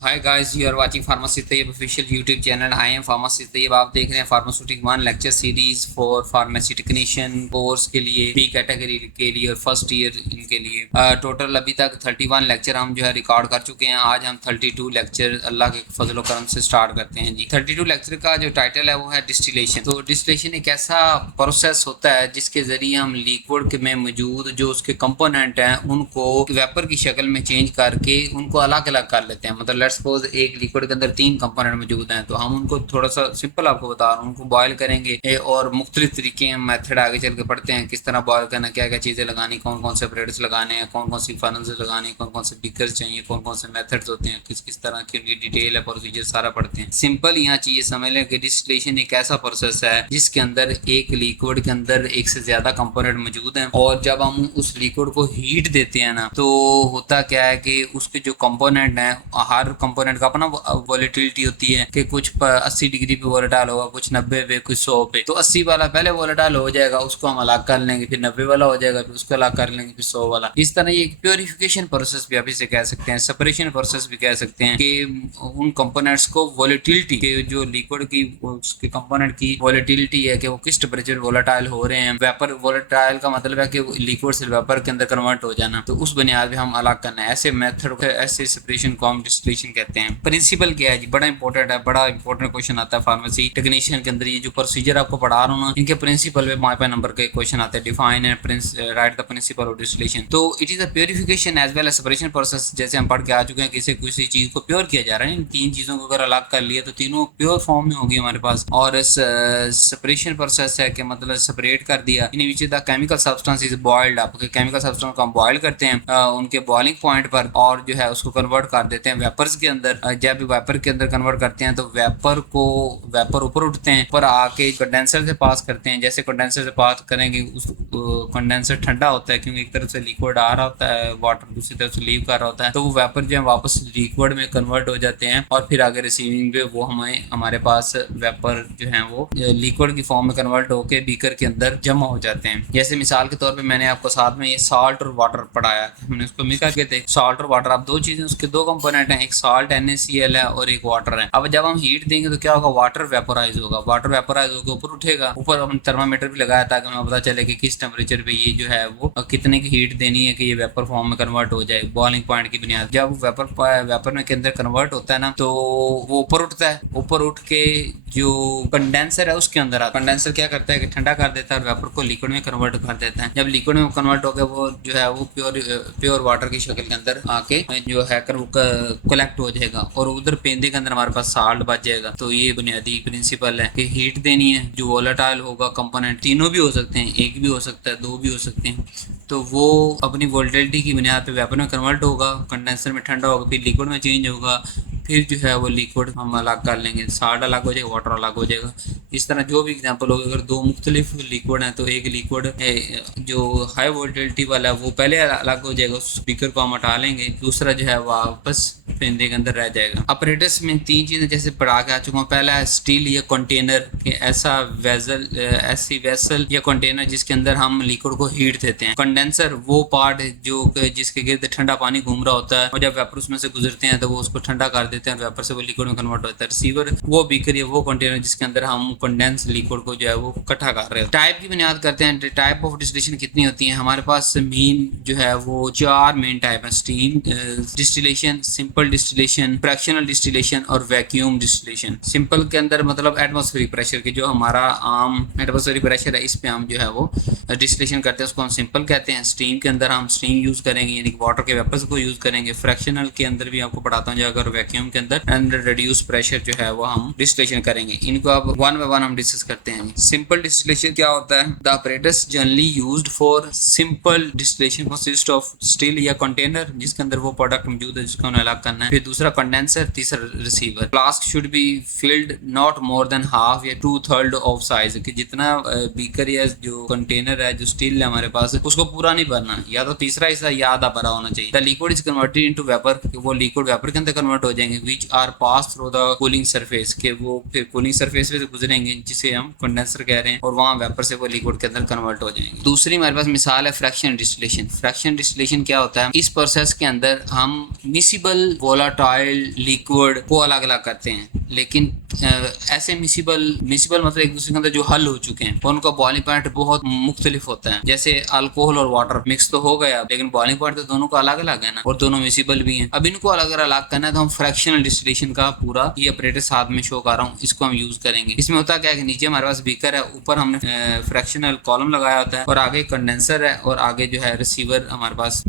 Hi guys, you are watching pharmacy Tayyab official YouTube channel. I am pharmacy Tayyab. आप देख रहे हैं pharmaceutic one lecture series for pharmacy technician course के लिए, B category के लिए और फर्स्ट ईयर इनके लिए। टोटल अभी तक 31 लेक्चर हम जो है रिकॉर्ड कर चुके हैं। आज हम 32 लेक्चर अल्लाह के फजल करम से स्टार्ट करते हैं जी। 32 लेक्चर का जो टाइटल है वो है डिस्टिलेशन। तो डिस्टिलेशन एक ऐसा प्रोसेस होता है जिसके जरिए हम लिक्विड में मौजूद जो उसके कंपोनेंट हैं उनको वेपर की शक्ल में चेंज करके उनको अलग अलग कर लेते हैं। मतलब लेट्स सपोज एक लिक्विड के अंदर 3 कंपोनेंट मौजूद हैं, तो हम उनको थोड़ा सा सिंपल आपको बता रहा हूँ, उनको बॉयल करेंगे और मुख्तलिफ तरीके मेथड आगे चल के पढ़ते हैं किस तरह बॉयल करना, क्या क्या चीज़ें लगानी, कौन कौन से ब्रेड्स लगाने हैं, कौन कौन सी फनल्स लगानी, कौन कौन से बिकर्स चाहिए, कौन कौन से मेथड्स होते हैं, किस किस तरह की उनकी डिटेल है, प्रोसीजर सारा पढ़ते हैं। सिंपल यहाँ चीज़ें समझ लें कि डिस्टिलेशन एक ऐसा प्रोसेस है जिसके अंदर एक लिक्विड के अंदर एक से ज्यादा कंपोनेंट मौजूद हैं और जब हम उस लिक्विड को हीट देते हैं ना, तो होता क्या है कि उसके जो कंपोनेंट हैं, हर कंपोनेंट का अपना वोलेटिलिटी होती है कि कुछ 80 डिग्री पे वोलेटाइल होगा, कुछ 90 पे, कुछ 100 पे। तो 80 वाला पहले वोलेटाइल हो जाएगा, उसको हम अलग कर लेंगे, फिर 90 वाला हो जाएगा, फिर उसको अलग कर लेंगे, फिर 100 वाला। इस तरह ये एक प्योरिफिकेशन प्रोसेस भी आप इसे कह सकते हैं, सेपरेशन प्रोसेस भी कह सकते हैं कि उन कंपोनेंट्स को वोलेटिलिटी के जो लिक्विड की उसके कंपोनेंट की वोलेटिलिटी है कि वो किस टेम्परेचर वोलेटाइल हो रहे हैं। वेपर वोलेटाइल का मतलब है कि लिक्विड से वेपर के अंदर कन्वर्ट हो जाना, तो उस बुनियाद पे हम अलग करना है। ऐसे मेथड, ऐसे सेपरेशन को हम डिस्टिलेशन कहते हैं। प्रिंसिपल क्या है जी, बड़ा इंपॉर्टेंट है, बड़ा इंपॉर्टेंट क्वेश्चन आता है फार्मेसी टेक्नीशियन के अंदर। ये जो प्रोसीजर आपको पढ़ा रहा हूँ ना, इनके प्रिंसिपल में 5 नंबर के क्वेश्चन आते हैं। Define and write the principle of distillation. तो it is a purification as well as separation process. जैसे हम पढ़ के आ चुके हैं कि किसी चीज को प्योर किया जा रहा है, इन 3 चीजों को अगर अलग कर लिया तो तीनों प्योर फॉर्म में होगी हमारे पास। और सेपरेशन प्रोसेस है कि मतलब सेपरेट कर दिया, in which the chemical substance is boiled. आपके केमिकल सब्सटेंस को हम बॉयल करते हैं उनके बॉइलिंग पॉइंट पर, और जो है उसको कन्वर्ट कर देते हैं वेपर्स के अंदर। जब वेपर के अंदर कन्वर्ट करते हैं तो वेपर ऊपर उठते हैं, ऊपर आके कंडेंसर से पास करते हैं। जैसे कंडेंसर से पास करेंगे, उस कंडेंसर ठंडा होता है क्योंकि एक तरफ से लिक्विड आ रहा होता है, वाटर दूसरी तरफ से लीव कर रहा होता है, तो वो वेपर जो है वापस लिक्विड में कन्वर्ट हो जाते हैं और फिर आगे रिसीविंग पे वो हमारे पास वेपर जो है वो लिक्विड की फॉर्म में कन्वर्ट होकर बीकर के अंदर जमा हो जाते हैं। जैसे मिसाल के तौर पे मैंने आपको साथ में ये साल्ट और वाटर पढ़ाया, हमने उसको मिक्स करके थे। साल्ट और वाटर, अब दो चीजें, उसके दो कंपोनेंट हैं, एक साल्ट NaCl है और एक वाटर है। अब जब हम हीट देंगे तो क्या होगा, वाटर वेपोराइज होगा, वाटर वेपोराइज होकर ऊपर उठेगा। ऊपर हमने थर्मामीटर भी लगाया ताकि हमें पता चले कि किस टेम्परेचर पे ये जो है वो कितने की हीट देनी है कि ये वेपर फॉर्म में कन्वर्ट हो जाए, बॉइलिंग पॉइंट की बुनियाद। जब वेपर में के अंदर कन्वर्ट होता है ना, तो वो ऊपर उठता है। ऊपर उठ के जो कंडेंसर है उसके अंदर आता है। कंडेंसर क्या करता है कि ठंडा कर देता है और वेपर को लिक्विड में कन्वर्ट कर देता है। जब लिक्विड में कन्वर्ट हो गया, वो जो है वो प्योर वाटर की शक्ल के अंदर आके जो है कलेक्ट हो जाएगा और उधर पेंदे के अंदर हमारे पास साल्ट बच जाएगा। तो ये बुनियादी प्रिंसिपल है कि हीट देनी है, जो वोलेटाइल होगा कंपोनेंट, तीनों भी हो सकते हैं, एक भी हो सकता है, दो भी हो सकते हैं, तो वो अपनी वोलेटिलिटी की बुनियाद पे वेपर में कन्वर्ट होगा, कंडेंसर में ठंडा होगा, फिर लिक्विड में चेंज होगा, फिर जो है वो लिक्विड हम अलग कर लेंगे, साल्ट अलग हो जाएगा, वाटर अलग हो जाएगा। इस तरह जो भी एग्जांपल होगा, अगर दो मुख्तलिफ लिक्विड हैं तो एक लिक्विड जो हाई वोलेटिलिटी वाला है वो पहले अलग हो जाएगा, उस स्पीकर को हम हटा लेंगे, दूसरा जो है वापस पेंदे के अंदर रह जाएगा। अपरेटस में 3 चीज़ें जैसे पढ़ा के आ चुका हूँ। पहला है स्टील या कंटेनर, ऐसा वेसल, ऐसी वेसल या कंटेनर जिसके अंदर हम लिक्विड को हीट देते हैं। कंडेंसर वो पार्ट जो जिसके गिर्द ठंडा पानी घूम रहा होता है और जब वेपर उसमें से गुजरते हैं तो वो उसको ठंडा कर देते हैं, वेपर से वो लिक्विड में कन्वर्ट होता है। रिसीवर वो बीकर या वो कंटेनर जिसके अंदर हम कंडेंस लिक्विड को जो है वो इकट्ठा कर रहे हैं। टाइप की बुनियाद करते हैं, टाइप ऑफ डिस्टिलेशन कितनी होती है हमारे पास। मेन जो है वो 4 मेन टाइप है, steam distillation, simple distillation, fractional distillation और वैक्यूम डिस्टिलेशन। सिंपल के अंदर मतलब एटमॉस्फेरिक प्रेशर की, जो हमारा आम एटमॉस्फेरिक प्रेशर है इस पे हम जो है वो डिस्टिलेशन करते हैं, उसको हम सिंपल कहते हैं। स्टीम के अंदर हम स्टीम यूज करेंगे, यानी कि वाटर के वेपर्स को यूज करेंगे। फ्रैक्शनल के अंदर भी आपको पढ़ाता हूँ, अगर वैक्यूम के अंदर अंडर रिड्यूस प्रेशर जो है वो हम डिस्टिलेशन करेंगे। इनको अब वन बाय वन हम डिस्कस करते हैं। सिंपल डिस्टिलेशन क्या होता है? The apparatus generally used for simple distillation consist of steel या कंटेनर जिसके अंदर वो प्रोडक्ट मौजूद है जिसको हमें अलग करना है, फिर दूसरा कंडेंसर, तीसरा receiver. Flask should be filled not more than half या 2/3 ऑफ साइज, कि जितना बीकर या जो कंटेनर है, जो स्टील है हमारे पास, उसको पूरा नहीं भरना, या तो तीसरा हिस्सा या आधा भरा होना चाहिए। The liquid is converted into vapour, वो लिक्विड वेपर के अंदर कन्वर्ट हो जाएंगे, which are pass through the cooling surface, के वो फिर कूलिंग सरफेस पे से गुजरेंगे बनेंगे जिसे हम कंडेंसर कह रहे हैं, और वहाँ वेपर से वो लिक्विड के अंदर कन्वर्ट हो जाएंगे। दूसरी हमारे पास मिसाल है फ्रैक्शन डिस्टिलेशन। फ्रैक्शन डिस्टिलेशन क्या होता है? इस प्रोसेस के अंदर हम मिसिबल, वोलाटाइल, लिक्विड को अलग अलग करते हैं, लेकिन ऐसे मिसिबल मतलब एक दूसरे के अंदर जो हल हो चुके हैं उनका बॉइलिंग पॉइंट बहुत मुख्तलिफ होता है। जैसे अल्कोहल और वाटर मिक्स तो हो गया, लेकिन बॉइलिंग पॉइंट तो दोनों का अलग अलग है ना, और दोनों मिसिबल भी हैं। अब इनको अलग अलग करना है तो हम फ्रैक्शनल डिस्टिलेशन का पूरा ये ऑपरेटर साथ में शो कर रहा हूँ, इसको हम यूज करेंगे। इसमें होता क्या है कि नीचे हमारे पास बीकर है, ऊपर हमने फ्रैक्शनल कॉलम लगाया होता है, और आगे कंडेंसर है, और आगे जो है रिसीवर हमारे पास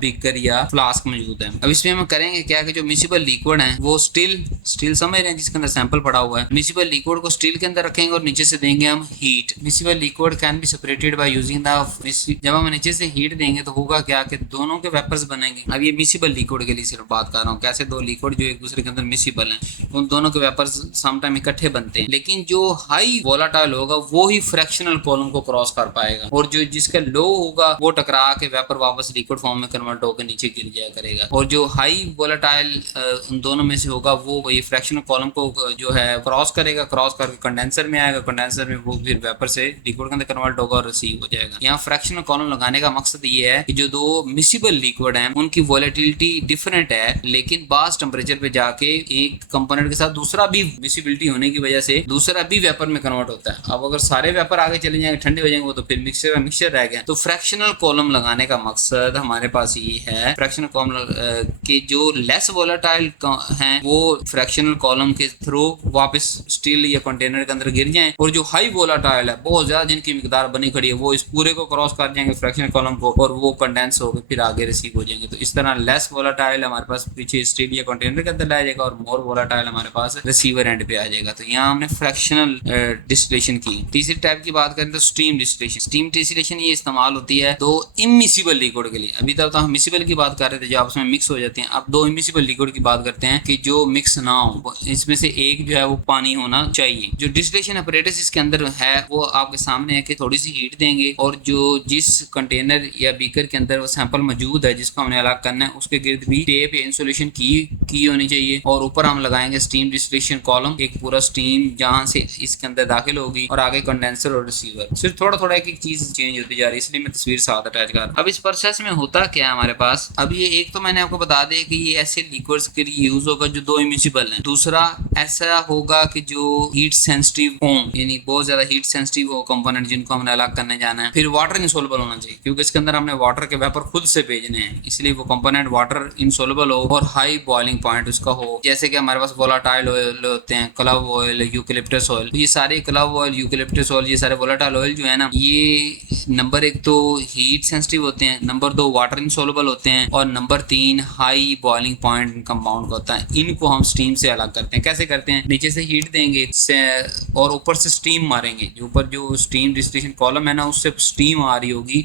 बीकर या फ्लास्क मौजूद है। अब इसमें हम करेंगे क्या कि जो मिसिबल लिक्विड है वो स्टील समझ रहे हैं जिसके अंदर सैंपल पड़ा हुआ है, मिसिबल लिक्विड को स्टील के अंदर रखेंगे और नीचे से देंगे हम heat. Miscible liquid can be separated by using the, जब हम नीचे से हीट देंगे तो होगा क्या कि दोनों के वेपर्स बनेंगे। अब ये मिसिबल लिक्विड के लिए सिर्फ बात कर रहा हूँ, कैसे दो लिक्विड जो एक दूसरे के अंदर मिसिबल हैं उन दोनों के वेपर्स सम टाइम इकट्ठे बनते हैं, लेकिन जो हाई वोलाटाइल होगा वो ही फ्रैक्शनल कॉलम को क्रॉस कर पाएगा, और जो जिसका लो होगा वो टकरा के वेपर वापस लिक्विड फॉर्म में कन्वर्ट होकर नीचे गिर जाया करेगा, और जो हाई वोलाटाइल उन दोनों में से होगा वो ये फ्रैक्शनल कॉलम को जो है क्रॉस करेगा, क्रॉस करके कंडेंसर में आएगा, कंडेंसर में वो फिर वेपर से लिक्विड के अंदर कन्वर्ट होगा और रिसीव हो जाएगा। यहाँ फ्रैक्शनल कॉलम लगाने का मकसद ये है कि जो दो मिसिबल लिक्विड हैं उनकी वोलेटिलिटी डिफरेंट है, लेकिन बास टेम्परेचर पे जाके एक कंपोनेंट के साथ दूसरा भी मिसिबिलिटी होने की वजह से दूसरा भी वेपर में कन्वर्ट होता है। अब अगर सारे वेपर आगे चले जाएंगे, ठंडे हो जाएंगे, वो तो फिर मिक्सचर रह गया। तो फ्रैक्शनल कॉलम लगाने का मकसद हमारे पास ये है, फ्रैक्शनल कॉलम के जो लेस वोलेटाइल हैं वो फ्रैक्शनल कॉलम के थ्रू वापस स्टील या कंटेनर के अंदर गिर जाएं, और जो हाई वोलाटाइल है बहुत ज्यादा जिनकी मिकदार बनी खड़ी है वो इस पूरे को क्रॉस कर जाएंगे फ्रैक्शनल कॉलम को, और वो कंडेंस होकर फिर आगे रिसीव हो जाएंगे। तो इस तरह लेस वोलाटाइल हमारे पास पीछे स्टील या कंटेनर के अंदर लाया जाएगा, और मोर वोलाटाइल हमारे पास रिसीवर एंड पे आ जाएगा। तो यहाँ हमने फ्रैक्शनल डिस्टिलेशन की। तीसरी टाइप की बात करें तो स्टीम डिस्टिलेशन। स्टीम डिस्टिलेशन ये इस्तेमाल होती है दो इमिसिबल लिक्विड के लिए। अभी तक तो हम मिसिबल की बात कर रहे थे जो आपस में मिक्स हो जाते हैं, अब दो इमिसिबल लिक्विड की बात करते हैं कि जो मिक्स ना हो, इसमें से एक जो है वो पानी होना चाहिए। जो डिस्टिलेशन अपरेटस इसके अंदर है वो आपके सामने है कि थोड़ी सी हीट देंगे, और जो जिस कंटेनर या बीकर के अंदर वो सैंपल मौजूद है जिसको हमने अलग करना है उसके गिर्द भी टेप या इंसुलेशन की होनी चाहिए, और ऊपर हम लगाएंगे स्टीम डिस्टिलेशन कॉलम, एक पूरा स्टीम जहां से इसके अंदर दाखिल होगी, और आगे कंडेंसर और रिसीवर। सिर्फ थोड़ा थोड़ा एक चीज चेंज होती जा रही है, इसलिए मैं तस्वीर साथ अटैच कर रहा हूं। अब इस प्रोसेस में होता क्या है हमारे पास, अब ये एक तो मैंने आपको बता दिया कि ये ऐसे लिक्विड्स के लिए यूज होगा जो दो इमिसिबल हैं। दूसरा ऐसा होगा कि जो हीट सेंसिटिव हो, यानी बहुत ज्यादा हीट सेंसिटिव हो कंपोनेंट जिनको हमने अलग करने जाना है। फिर वाटर इनसोल्युबल होना चाहिए, क्योंकि इसके अंदर हमने वाटर के वेपर खुद से भेजने हैं, इसलिए वो कंपोनेंट वाटर इनसोल्युबल हो और हाई बॉइलिंग पॉइंट उसका हो। जैसे कि हमारे पास वोलाटाइल ऑयल होते हैं, क्लव ऑयल, यूकलिप्टस ऑयल। तो ये सारे क्लव ऑयल, यूकलिप्टस ऑयल, ये सारे वोलाटाइल ऑयल जो है ना, ये नंबर एक तो हीट सेंसिटिव होते हैं, नंबर दो वाटर इनसोल्युबल होते हैं, और नंबर तीन हाई बॉइलिंग पॉइंट कंपाउंड का होता है। इनको हम स्टीम से अलग करते हैं। कैसे करते हैं? नीचे से हीट देंगे और ऊपर से स्टीम मारेंगे। जो ऊपर जो स्टीम डिस्टिलेशन कॉलम है ना, उससे स्टीम आ रही होगी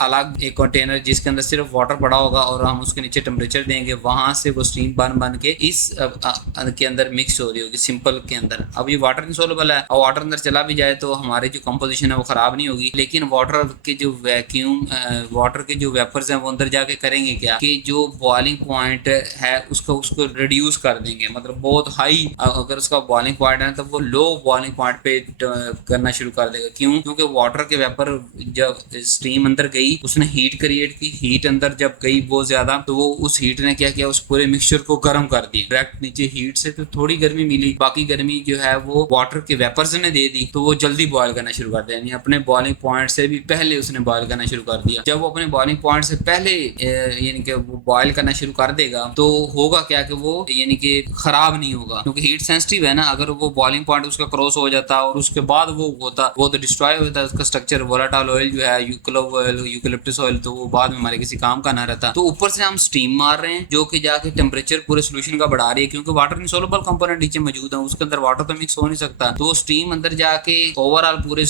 अलग एक कंटेनर जिसके अंदर सिर्फ वाटर पड़ा होगा, और हम उसके नीचे टेम्परेचर देंगे, वहां से वो स्टीम बन के इस के अंदर मिक्स हो रही होगी सिंपल के अंदर। अब ये वाटर इनसोल्युबल है, और वाटर अंदर चला भी जाए तो हमारी जो कंपोजिशन है वो खराब नहीं होगी, लेकिन वाटर के जो वैक्यूम वाटर के जो वेपर्स हैं वो अंदर जाके करेंगे क्या कि जो बॉइलिंग पॉइंट है उसको रिड्यूस कर देंगे। मतलब बहुत हाई अगर उसका बॉइलिंग पॉइंट है तो वो लो बॉइलिंग पॉइंट पे करना शुरू कर देगा। क्यों? क्योंकि वाटर के वेपर जब स्टीम अंदर गई उसने हीट क्रिएट की, हीट अंदर जब गई बहुत ज्यादा, तो वो उस हीट ने क्या किया, उस पूरे मिक्सचर को गर्म कर दिया। डायरेक्ट नीचे हीट से तो थोड़ी गर्मी मिली, बाकी गर्मी जो है वो वाटर के वेपर्स ने दे दी, तो वो जल्दी बॉयल करना शुरू कर दिया, यानी अपने बॉइलिंग पॉइंट से भी पहले उसने बॉयल करना शुरू कर दिया। जब वो अपने बॉइलिंग पॉइंट से पहले यानी कि वो बॉयल करना शुरू कर देगा तो होगा क्या कि वो यानी कि खराब नहीं होगा, क्योंकि हीट सेंसिटिव है ना। अगर वो बॉइलिंग पॉइंट उसका क्रॉस हो जाता और उसके बाद वो होता वो तो डिस्ट्रॉय होता है उसका स्ट्रक्चर। वोलाटाइल ऑयल जो है, यूक्लिव ऑयल, यूकलिप्टस ऑयल, तो वो बाद में हमारे किसी काम का ना रहता। तो ऊपर से हम स्टीम मार रहे हैं जो कि जाके टेम्परेचर पूरे सोल्यूशन का बढ़ा रही है, क्योंकि वाटर इनसोल्युबल कंपोनेंट नीचे मौजूद है, उसके अंदर वाटर तो मिक्स हो नहीं सकता। तो वो स्टीम अंदर जाके ओवरऑल पूरे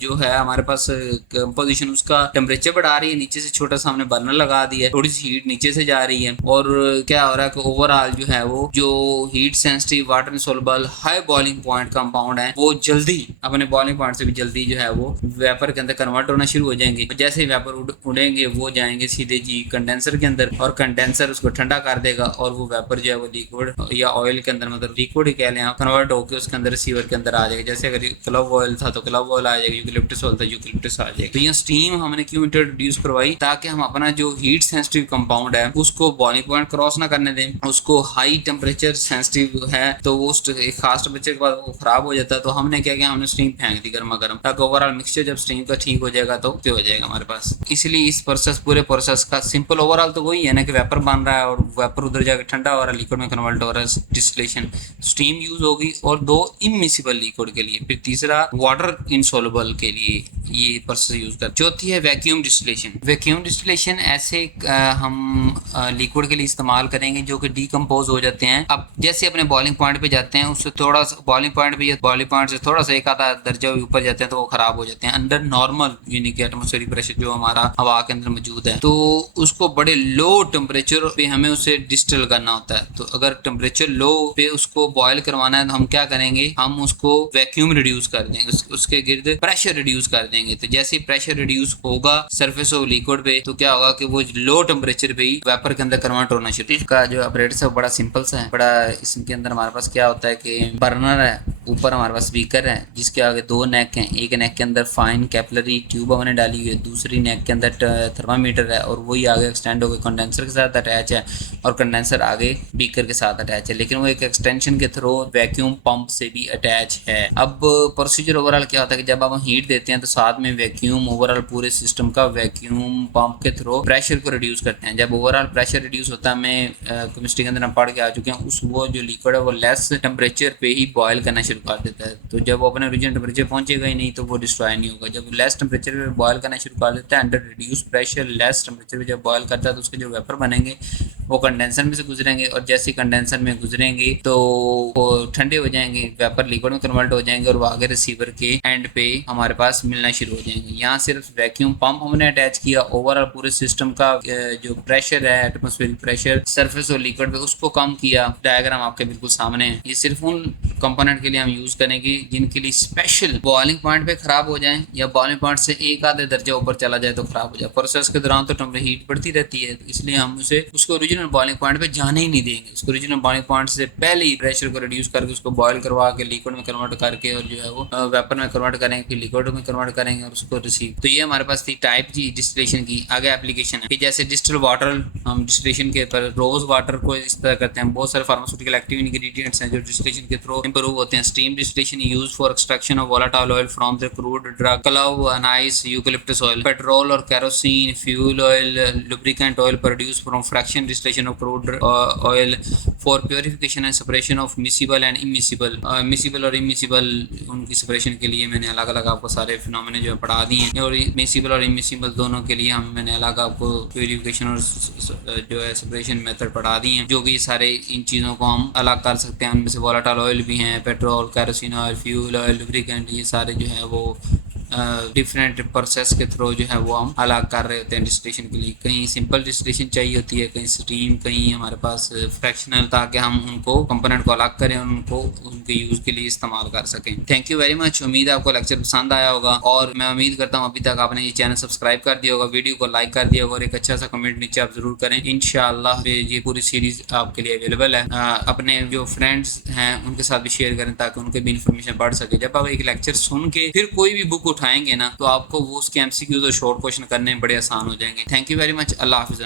जो है हमारे पास कंपोजिशन उसका टेम्परेचर बढ़ा रही है। नीचे से छोटा सा हमने बर्नर लगा दिया है, थोड़ी सी हीट नीचे से जा रही है, और क्या हो रहा है कि ओवरऑल जो है वो जो heat sensitive water insoluble soluble high boiling point compound है वो जल्दी अपने बॉइलिंग पॉइंट से भी जल्दी जो है वो वेपर के अंदर कन्वर्ट होना शुरू हो जाएंगे। जैसे ही वेपर उड़ेंगे वो जाएंगे सीधे जी कंडेंसर के अंदर और कंडेंसर उसको ठंडा कर देगा और वो वेपर जो है वो लिक्विड या ऑयल के अंदर मतलब लिक्विड ही कह लें कन्वर्ट होकर उसके अंदर रिसीवर के अंदर आ जाएगा। जैसे अगर क्लव ऑयल था तो क्लव ऑयल आ जाएगा, यूकलिप्टस ऑयल था यूकलिप्टस आ जाएगा। तो ये स्टीम हमने क्यों इंट्रोड्यूस करवाई ताकि हम अपना जो हीट सेंसिटिव कंपाउंड है उसको बॉइलिंग पॉइंट क्रॉस ना करने दें, उसको हाई टेम्परेचर सेंसिटिव है तो वो एक खास टेम्परेचर के बाद वो खराब हो जाता है। तो हमने क्या किया, हमने स्टीम फेंक दी गर्मा गर्म ताकि ओवरऑल मिक्सचर जब स्टीम का ठीक हो जाएगा तो क्या हो जाएगा हमारे पास। इसलिए इस प्रोसेस पूरे प्रोसेस का सिंपल ओवरऑल तो वही है ना कि वेपर बन रहा है और वेपर उधर जाकर ठंडा हो रहा है, लिक्विड में कन्वर्ट हो रहा है, डिस्टिलेशन स्टीम यूज होगी और दो इमिसिबल लिक्विड के लिए, फिर तीसरा वाटर इनसोल्युबल के लिए ये प्रोसेस यूज कर। चौथी है वैक्यूम डिस्टिलेशन। वैक्यूम डिस्टिलेशन ऐसे हम लिक्विड के लिए इस्तेमाल करेंगे जो कि डीकम्पोज हो जाते हैं। अब जैसे अपने बॉइलिंग पॉइंट पे जाते हैं उससे थोड़ा सा बॉइलिंग पॉइंट पे या बॉइलिंग पॉइंट से थोड़ा सा एक आधा दर्जा ऊपर जाते हैं तो वो खराब हो जाते हैं अंडर नॉर्मल यानी कि एटमॉस्फेरिक प्रेशर जो हमारा हवा के अंदर मौजूद है। तो उसको बड़े लो टेम्परेचर पे हमें उसे डिस्टिल करना होता है। तो अगर टेम्परेचर लो पे उसको बॉयल करवाना है तो हम क्या करेंगे, हम उसको वैक्यूम रिड्यूस कर देंगे, उसके गिर्द प्रेशर रिड्यूस कर देंगे। तो जैसे ही प्रेशर रिड्यूस होगा सरफेस ऑफ लिक्विड पे तो क्या होगा कि वो लो टेम्परेचर पे ही वेपर के अंदर कन्वर्ट होना शुरू। इसका जो ऑपरेटर है बड़ा सिंपल सा है, बड़ा इसके अंदर हमारे पास क्या होता है कि बर्नर है, ऊपर हमारे पास स्पीकर है जिसके आगे दो नेक हैं, एक नेक के अंदर फाइन कैपिलरी ट्यूब हमने डाली हुई है, दूसरी नेक के अंदर थर्मामीटर है और वही आगे एक्सटेंड होकर कंडेंसर के साथ अटैच है और कंडेंसर आगे बीकर के साथ अटैच है, लेकिन वो एक एक्सटेंशन के थ्रू वैक्यूम पंप से भी अटैच है। अब प्रोसीजर ओवरऑल क्या होता है कि जब हम हीट देते हैं तो साथ में वैक्यूम ओवरऑल पूरे सिस्टम का वैक्यूम पंप के थ्रू प्रेशर को रिड्यूस करते हैं। जब ओवरऑल प्रेशर रिड्यूस होता है, हमें केमिस्ट्री के अंदर हम पढ़ के आ चुके हैं, उस वो जो लिक्विड है वो लेस टेम्परेचर पे ही बॉयल करना शुरू कर देता है। तो जब वो अपने ओरिजिनल टेम्परेचर पहुंचेगा ही नहीं तो वो डिस्ट्रॉय नहीं होगा। जब लेस टेम्परेचर पे बॉयल करना शुरू कर देता है under reduce pressure less temperature पे जब बॉयल करता है तो उसके जो वेपर बनेंगे वो कंडेंसर में से गुजरेंगे और जैसे कंडेंसर में गुजरेंगे तो वो ठंडे हो जाएंगे, वेपर लिक्विड में कन्वर्ट हो जाएंगे और वो आगे रिसीवर के एंड पे हमारे पास मिलना शुरू हो जाएंगे। यहाँ सिर्फ वैक्यूम पंप हमने अटैच किया, ओवरऑल पूरे सिस्टम का जो प्रेशर है एटमॉस्फेरिक प्रेशर सरफेस और लिक्विड पे उसको कम किया। डायग्राम आपके बिल्कुल सामने है। ये सिर्फ उन कंपोनेंट के लिए हम यूज करेंगे जिनके लिए स्पेशल बॉइलिंग पॉइंट पे खराब हो जाए या बॉइलिंग पॉइंट से एक आधे दर्जा ऊपर चला जाए तो खराब हो जाए। प्रोसेस के दौरान तो टेम्परेचर हीट बढ़ती रहती है, इसलिए हम उसे उसको ओरिजिनल बॉइलिंग पॉइंट पे जाने ही नहीं देंगे। उसको ओरिजिनल बॉइलिंग पॉइंट से पहले ही प्रेशर को रिड्यूस करके उसको बॉयल करवा के लिक्विड में कन्वर्ट करके और जो है वो वेपर में कन्वर्ट करेंगे, फिर लिक्विड में कन्वर्ट करेंगे और उसको रिसीव। तो ये हमारे पास थी टाइप जी डिस्टिलेशन की। आगे एप्लीकेशन है कि जैसे डिस्टिल वाटर हम डिस्टिलेशन के पर रोज वाटर को इस तरह करते हैं। बहुत सारे फार्मास्यूटिकल एक्टिव इंग्रेडिएंट्स हैं जो डिस्टिलेशन के थ्रू इंप्रूव होते हैं। Steam distillation used for extraction of volatile oil from the crude drug, clove, anise, eucalyptus oil, petrol और kerosene, fuel oil, lubricant oil produce from fraction distillation of crude oil for purification and separation of miscible and immiscible. Miscible और immiscible उनकी separation के लिए मैंने अलग अलग आपको सारे फिनोमेना जो है पढ़ा दिए हैं और मिसिबल और इमिसिबल दोनों के लिए मैंने अलग आपको प्योरिफिकेशन और जो है सेपरेशन मेथड पढ़ा दिए हैं, जो कि सारे इन चीज़ों को हम अलग कर सकते हैं। उनमें से वोलेटाइल ऑयल भी हैं, petrol, kerosene oil, fuel oil, lubricant, ये सारे जो है वो डिफरेंट प्रोसेस के थ्रू जो है वो हम अलग कर रहे होते हैं डिस्टिलेशन के लिए। कहीं सिंपल डिस्टिलेशन चाहिए होती है, कहीं स्टीम, कहीं हमारे पास फ्रैक्शनल, ताकि हम उनको कंपोनेंट को अलग करें और उनको उनके यूज़ के लिए इस्तेमाल कर सकें। Thank you very much. उम्मीद है आपको लेक्चर पसंद आया होगा और मैं उम्मीद करता हूँ अभी तक आपने ये चैनल सब्सक्राइब कर दिया होगा, वीडियो को लाइक कर दिया होगा और एक अच्छा सा कमेंट नीचे आप ज़रूर करें। इंशाल्लाह ये पूरी सीरीज़ आपके लिए अवेलेबल है। अपने जो फ्रेंड्स हैं उनके साथ भी शेयर करें ताकि उनके भी इन्फॉर्मेशन बढ़ सके। जब आप एक लेक्चर सुन के फिर कोई भी बुक उठाएंगे ना तो आपको वो उसके MCQs और शॉर्ट क्वेश्चन करने में बड़े आसान हो जाएंगे। Thank you very much. अल्लाह हाफिज़।